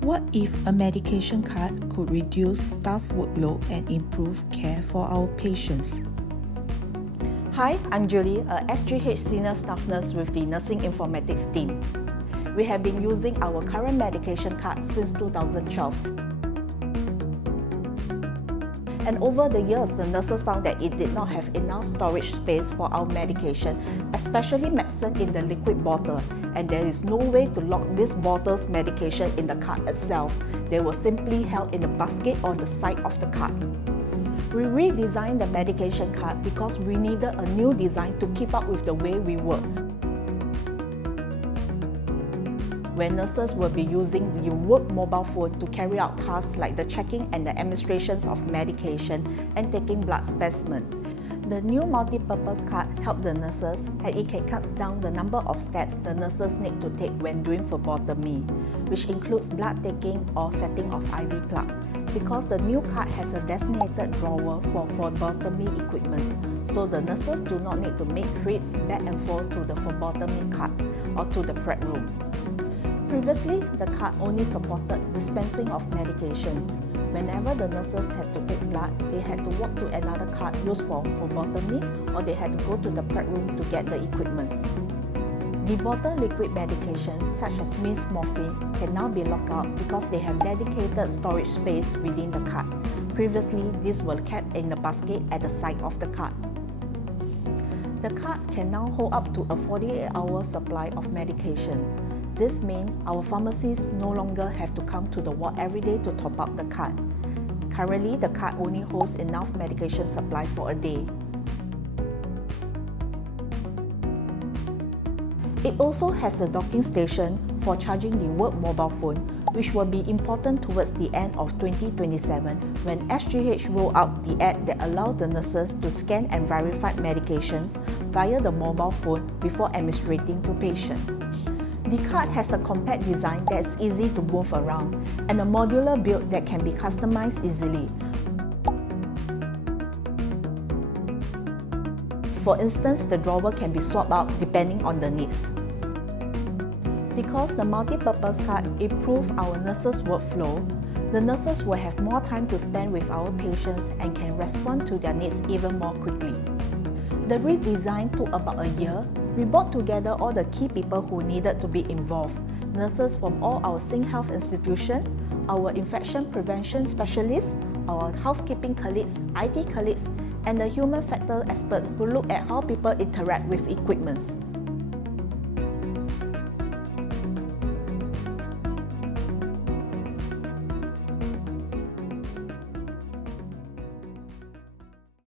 What if a medication card could reduce staff workload and improve care for our patients? Hi, I'm Julie, a SGH Senior Staff Nurse with the Nursing Informatics team. We have been using our current medication card since 2012. And over the years, the nurses found that it did not have enough storage space for our medication, especially medicine in the liquid bottle. And there is no way to lock these bottles medication in the cart itself. They were simply held in a basket on the side of the cart. We redesigned the medication cart because we needed a new design to keep up with the way we work, where nurses will be using the work mobile phone to carry out tasks like the checking and the administrations of medication and taking blood specimen. The new multi-purpose card helps the nurses, and it can cut down the number of steps the nurses need to take when doing phlebotomy, which includes blood taking or setting of IV plug. Because the new card has a designated drawer for phlebotomy equipment, so the nurses do not need to make trips back and forth to the phlebotomy cart or to the prep room. Previously, the cart only supported dispensing of medications. Whenever the nurses had to take blood, they had to walk to another cart used for phlebotomy, or they had to go to the prep room to get the equipment. Debottled liquid medications such as minced morphine can now be locked out because they have dedicated storage space within the cart. Previously, these were kept in the basket at the side of the cart. The cart can now hold up to a 48-hour supply of medication. This means our pharmacists no longer have to come to the ward every day to top up the cart. Currently, the cart only holds enough medication supply for a day. It also has a docking station for charging the work mobile phone, which will be important towards the end of 2027 when SGH roll out the app that allows the nurses to scan and verify medications via the mobile phone before administrating to patients. The card has a compact design that is easy to move around and a modular build that can be customized easily. For instance, the drawer can be swapped out depending on the needs. Because the multi-purpose card improves our nurses' workflow, the nurses will have more time to spend with our patients and can respond to their needs even more quickly. The redesign took about a year. We brought together all the key people who needed to be involved, nurses from all our SingHealth institutions, our infection prevention specialists, our housekeeping colleagues, IT colleagues, and the human factor expert who look at how people interact with equipment.